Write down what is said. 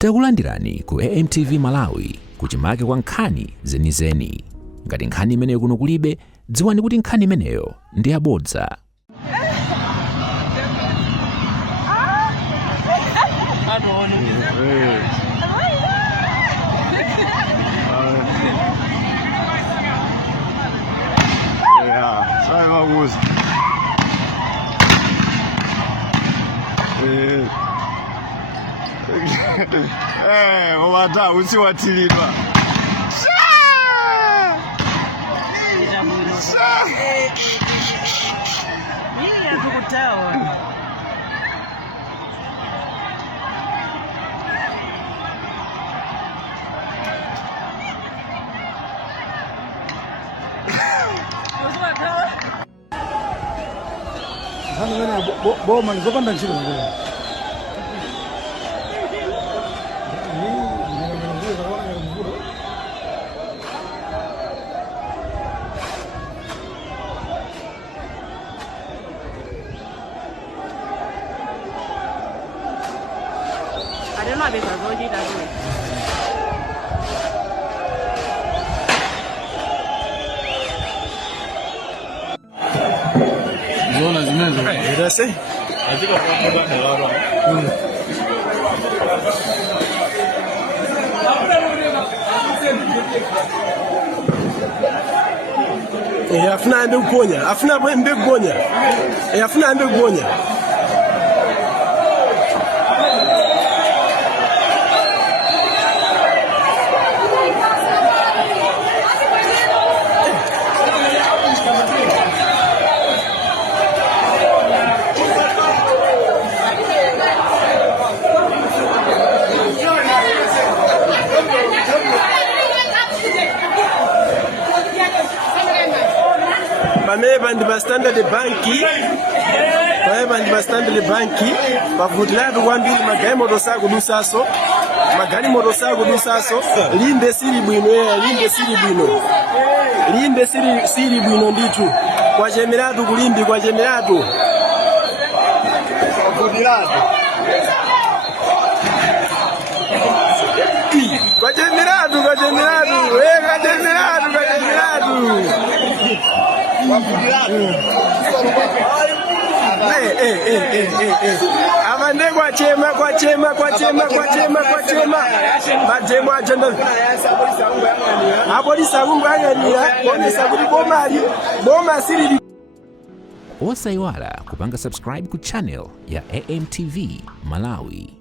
Takulandirani ku AMTV Malawi kuchimake kwa nkhani zenizeni. Ngati nkhani imeneyo kuno kulibe, dziwani kuti nkhani imeneyo ndi yabodza. Wata usiwatilidwa. Boma nizopanda nchini ngoma. I don't know if it's already that way. Zona zimezo. Ndase? Azika kwa muda nalala. Afuna ambe kugonya, afuna ambe kugonya. Afuna ambe kugonya. Bameba ndi ba Standard Bank bavutirabe kwambiri magari motosaku dusaso limbe siri bwino nditu kwachemeratu kulimbi kwachemeratu Amande kwachema bademo agenda apolisa kunganira bonesa kuti boma siri. Osaiwala kupanga subscribe ku channel ya AMTV Malawi.